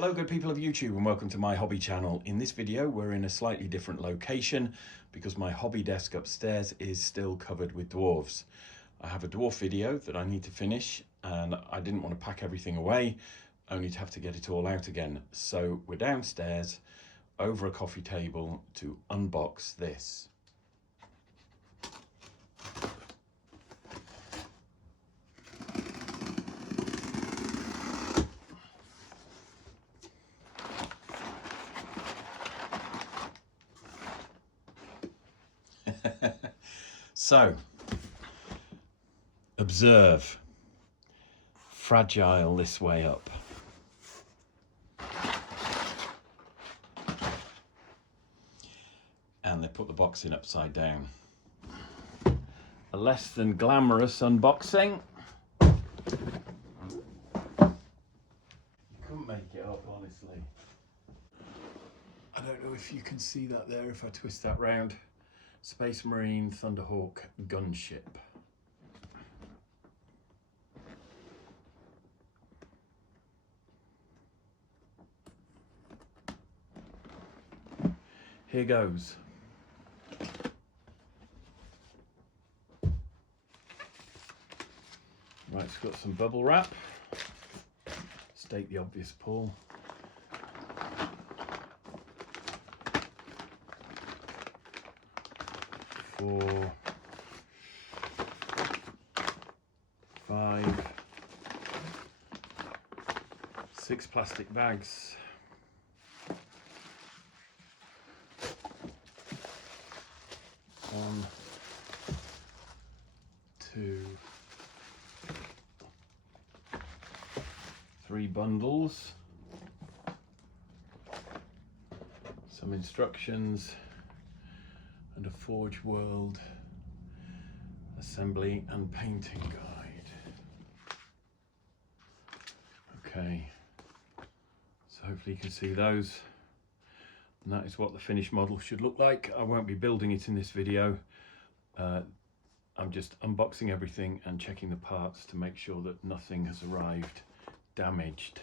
Hello good people of YouTube and welcome to my hobby channel. In this video we're in a slightly different location because my hobby desk upstairs is still covered with dwarves. I have a dwarf video that I need to finish and I didn't want to pack everything away only to have to get it all out again. So we're downstairs over a coffee table to unbox this. So, observe, fragile this way up. And they put the box in upside down. A less than glamorous unboxing. You couldn't make it up, honestly. I don't know if you can see that there if I twist that round. Space Marine Thunderhawk Gunship. Here goes. Right, it's got some bubble wrap. State the obvious, Paul. 4, 5, 6 plastic bags. 1, 2, 3 bundles. Some instructions. And a Forgeworld assembly and painting guide. Okay, so hopefully you can see those. And that is what the finished model should look like. I won't be building it in this video. I'm just unboxing everything and checking the parts to make sure that nothing has arrived damaged.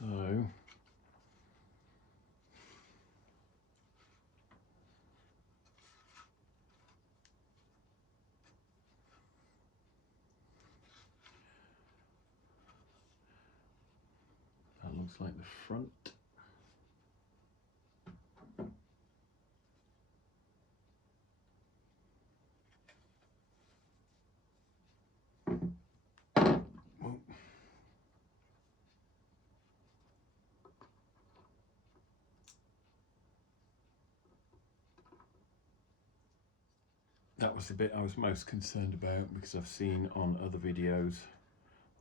So, that looks like the front. That was the bit I was most concerned about because I've seen on other videos,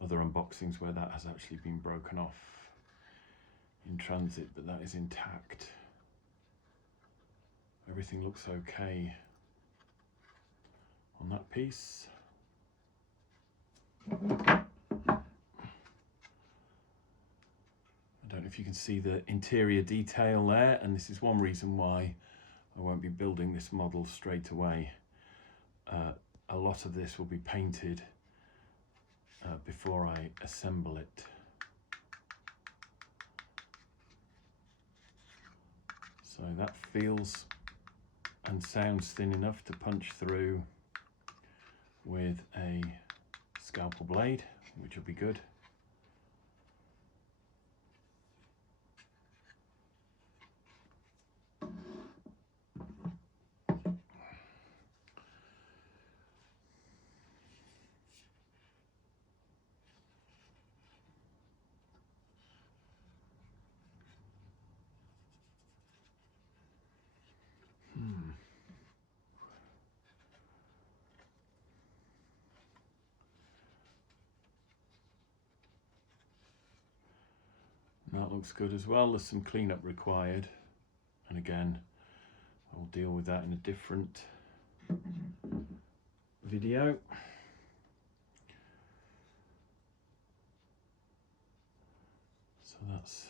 other unboxings where that has actually been broken off in transit, but that is intact. Everything looks okay on that piece. I don't know if you can see the interior detail there, and this is one reason why I won't be building this model straight away. A lot of this will be painted before I assemble it. So that feels and sounds thin enough to punch through with a scalpel blade, which will be good. That looks good as well. There's some cleanup required, and again I'll deal with that in a different video. So that's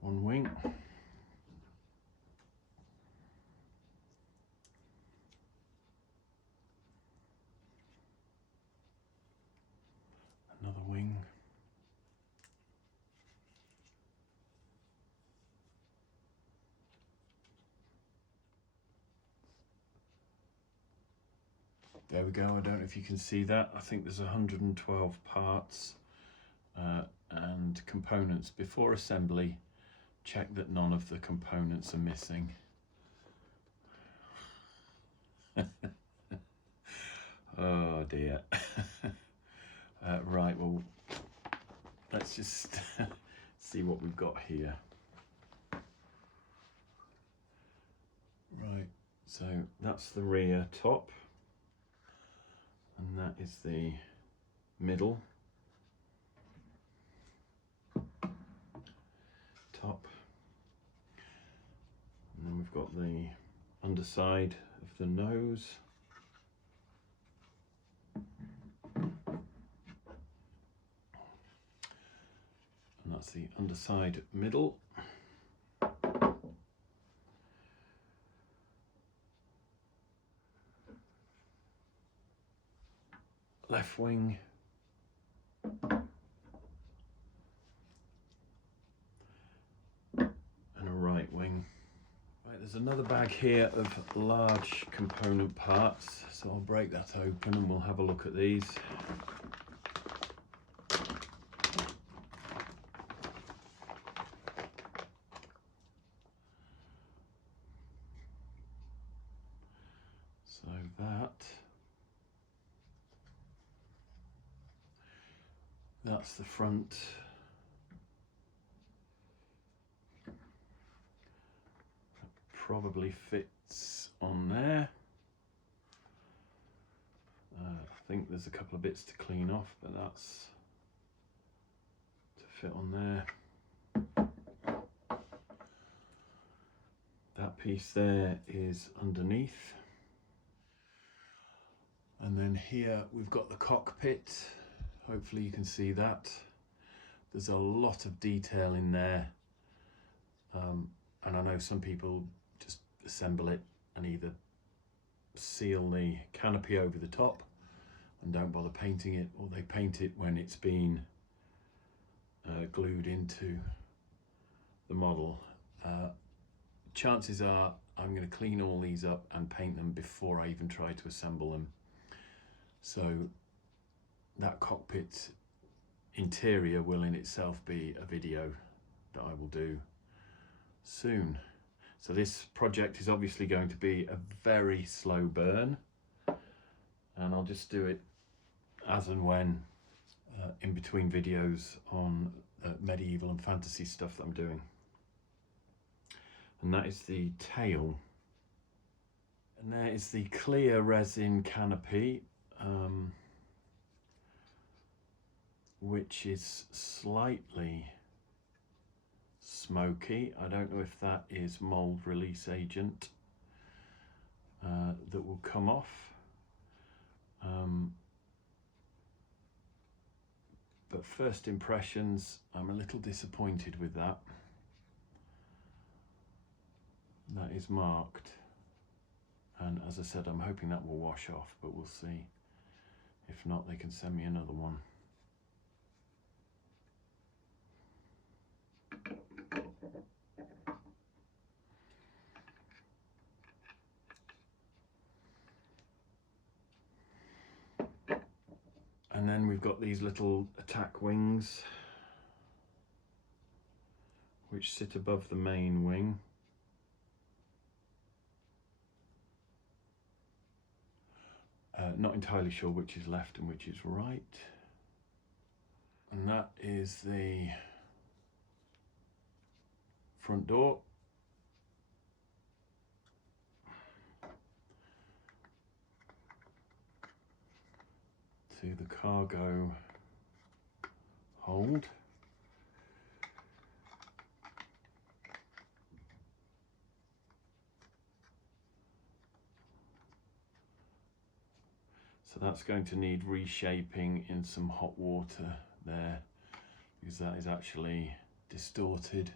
one wing. Another wing. There we go. I don't know if you can see that. I think there's 112 parts and components. Before assembly, check that none of the components are missing. Oh dear. Right, well, let's just see what we've got here. Right, so that's the rear top, and that is the middle top, and then we've got the underside of the nose, and that's the underside middle. Left wing, and a right wing. Right, there's another bag here of large component parts, so I'll break that open and we'll have a look at these. So that's the front. Probably fits on there. I think there's a couple of bits to clean off, but that's to fit on there. That piece there is underneath. And then here we've got the cockpit. Hopefully you can see that. There's a lot of detail in there. And I know some people just assemble it and either seal the canopy over the top and don't bother painting it, or they paint it when it's been glued into the model. Chances are I'm going to clean all these up and paint them before I even try to assemble them. So that cockpit interior will in itself be a video that I will do soon. So this project is obviously going to be a very slow burn, and I'll just do it as and when in between videos on medieval and fantasy stuff that I'm doing. And that is the tail. And there is the clear resin canopy, which is slightly smoky. I don't know if that is mold release agent that will come off. But first impressions, I'm a little disappointed with that. That is marked, and as I said, I'm hoping that will wash off, but we'll see. If not, they can send me another one. And then we've got these little attack wings which sit above the main wing. Not entirely sure which is left and which is right. And that is the front door. to the cargo hold. So that's going to need reshaping in some hot water there, because that is actually distorted.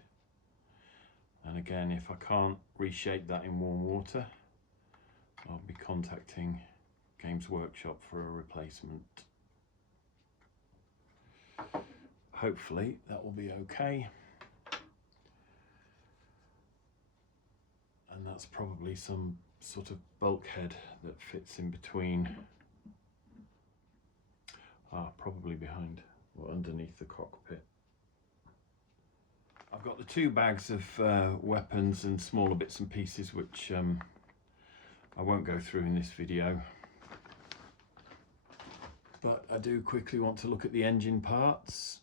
And again, if I can't reshape that in warm water, I'll be contacting Games Workshop for a replacement. Hopefully that will be okay. And that's probably some sort of bulkhead that fits in between, probably behind or underneath the cockpit. I've got the two bags of weapons and smaller bits and pieces which I won't go through in this video, but I do quickly want to look at the engine parts.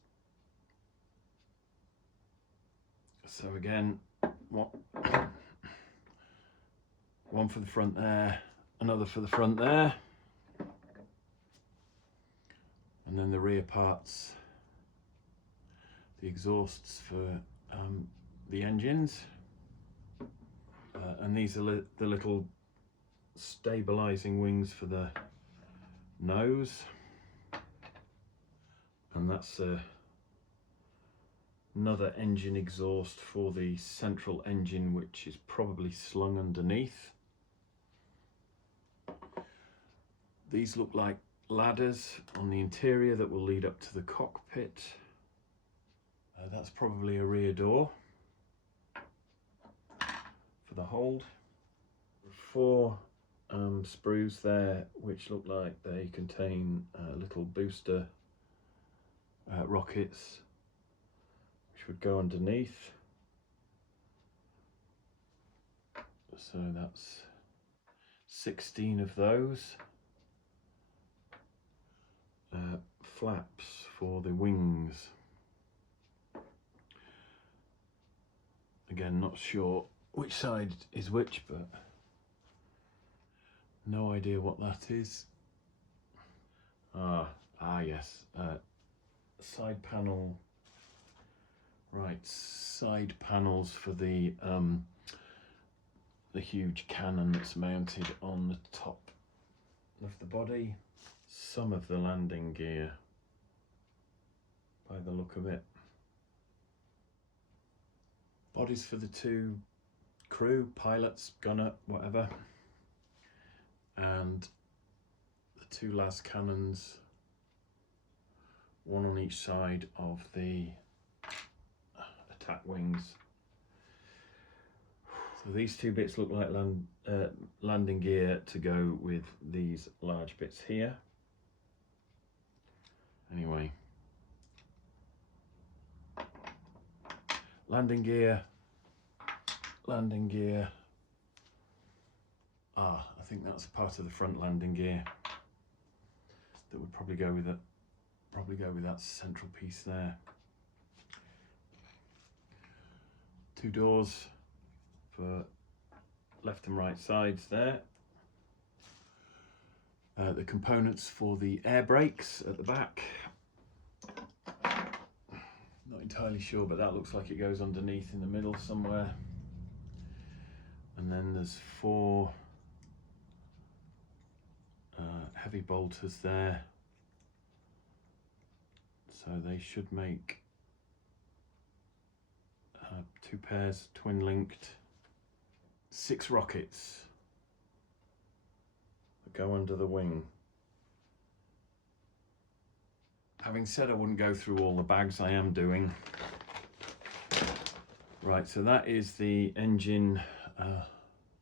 So again, one for the front there, another for the front there, and then the rear parts, the exhausts for the engines, and these are the little stabilizing wings for the nose, and that's another engine exhaust for the central engine, which is probably slung underneath. These look like ladders on the interior that will lead up to the cockpit. That's probably a rear door for the hold. 4 sprues there which look like they contain little booster rockets which would go underneath. So that's 16 of those. Flaps for the wings. Again, not sure which side is which, but no idea what that is. Yes, side panel. Right, side panels for the huge cannon that's mounted on the top of the body. Some of the landing gear, by the look of it. Bodies for the 2 crew, pilots, gunner, whatever, and the 2 las cannons, one on each side of the attack wings. So these 2 bits look like landing gear to go with these large bits here. Anyway, landing gear. I think that's part of the front landing gear that would probably go with that central piece there. 2 doors for left and right sides there. The components for the air brakes at the back. Not entirely sure, but that looks like it goes underneath in the middle somewhere. And then there's 4 heavy bolters there. So they should make 2 pairs, twin linked. 6 rockets that go under the wing. Having said I wouldn't go through all the bags, I am doing. Right, so that is the engine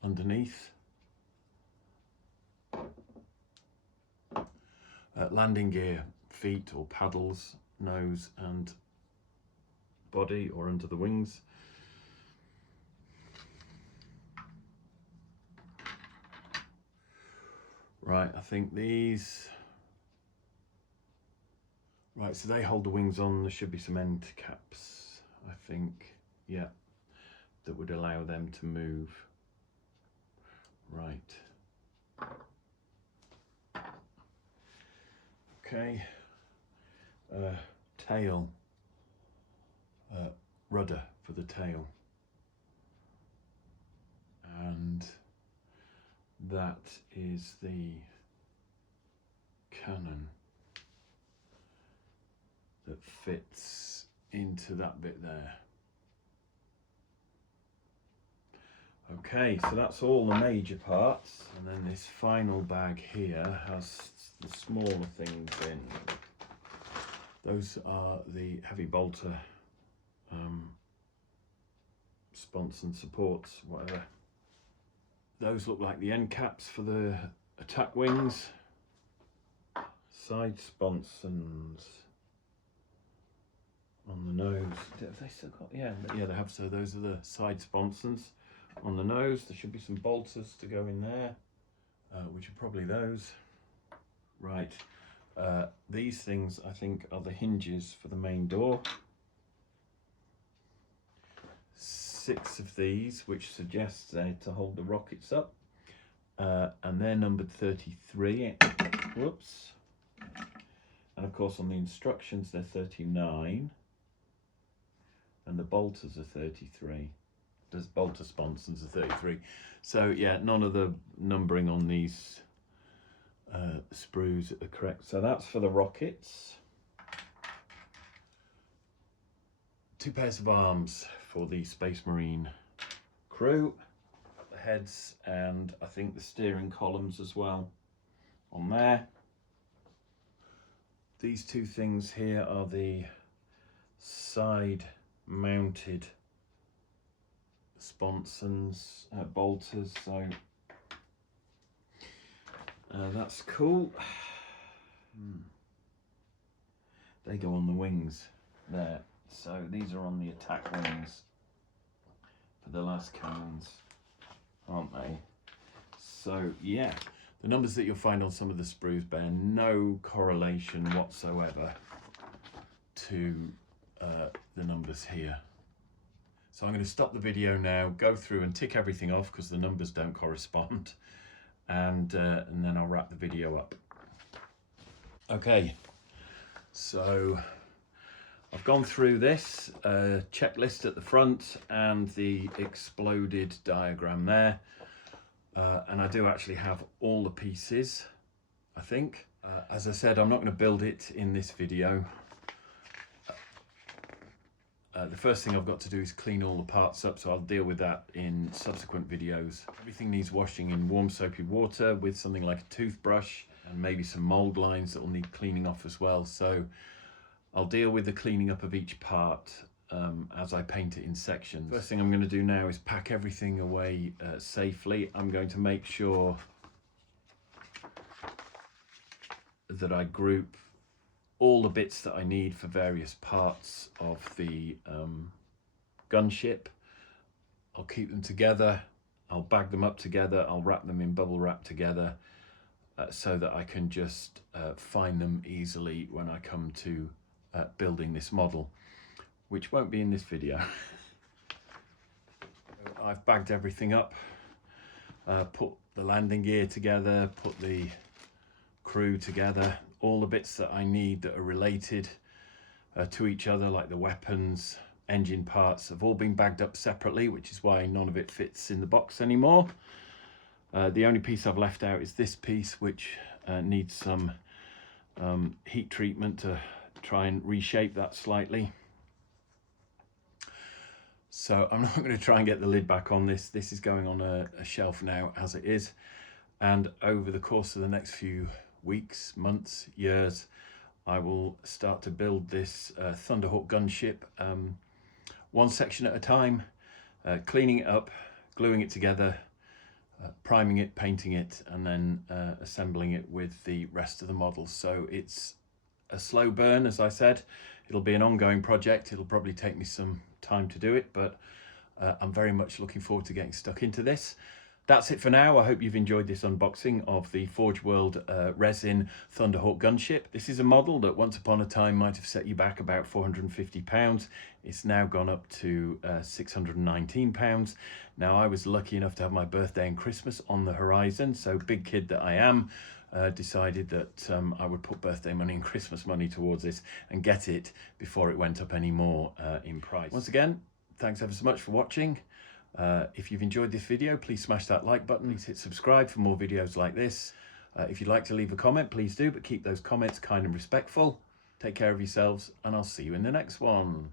underneath. Landing gear, feet or paddles, nose and body or under the wings. Right, I think these... Right, so they hold the wings on. There should be some end caps, I think, yeah, that would allow them to move. Right. Okay, tail, rudder for the tail, and that is the cannon that fits into that bit there. Okay, so that's all the major parts, and then this final bag here has the smaller things in. Those are the heavy bolter sponts and supports, whatever. Those look like the end caps for the attack wings. Side sponsons on the nose. Have they still got? Yeah, they have. So those are the side sponsons on the nose. There should be some bolters to go in there, which are probably those. Right. These things, I think, are the hinges for the main door. 6 of these, which suggests they're to hold the rockets up, and they're numbered 33. Whoops. And of course on the instructions they're 39, and the bolters are 33. There's bolter sponsons are 33. So yeah, none of the numbering on these sprues are correct. So that's for the rockets. 2 pairs of arms for the Space Marine crew, the heads, and I think the steering columns as well on there. These 2 things here are the side mounted sponsons, bolters, so that's cool. They go on the wings there, so these are on the attack wings for the last cannons, aren't they? So yeah, the numbers that you'll find on some of the sprues bear no correlation whatsoever to the numbers here. So I'm going to stop the video now, go through and tick everything off because the numbers don't correspond, and then I'll wrap the video up. Okay, so I've gone through this checklist at the front and the exploded diagram there, and I do actually have all the pieces, I think. As I said, I'm not going to build it in this video. The first thing I've got to do is clean all the parts up, so I'll deal with that in subsequent videos. Everything needs washing in warm soapy water with something like a toothbrush, and maybe some mold lines that will need cleaning off as well. So I'll deal with the cleaning up of each part as I paint it in sections. First thing I'm going to do now is pack everything away safely. I'm going to make sure that I group all the bits that I need for various parts of the gunship. I'll keep them together, I'll bag them up together, I'll wrap them in bubble wrap together so that I can just find them easily when I come to building this model, which won't be in this video. I've bagged everything up, put the landing gear together, put the crew together. All the bits that I need that are related to each other, like the weapons, engine parts, have all been bagged up separately, which is why none of it fits in the box anymore. The only piece I've left out is this piece, which needs some heat treatment to try and reshape that slightly. So I'm not going to try and get the lid back on this. This is going on a shelf now as it is, and over the course of the next few weeks, months, years, I will start to build this Thunderhawk gunship one section at a time, cleaning it up, gluing it together, priming it, painting it, and then assembling it with the rest of the models. So it's a slow burn, as I said. It'll be an ongoing project. It'll probably take me some time to do it, but I'm very much looking forward to getting stuck into this. That's it for now. I hope you've enjoyed this unboxing of the Forgeworld Resin Thunderhawk Gunship. This is a model that once upon a time might have set you back about £450. It's now gone up to £619. Now, I was lucky enough to have my birthday and Christmas on the horizon, so big kid that I am, decided that I would put birthday money and Christmas money towards this and get it before it went up any more in price. Once again, thanks ever so much for watching. If you've enjoyed this video, please smash that like button. Please hit subscribe for more videos like this. If you'd like to leave a comment, please do, but keep those comments kind and respectful. Take care of yourselves, and I'll see you in the next one.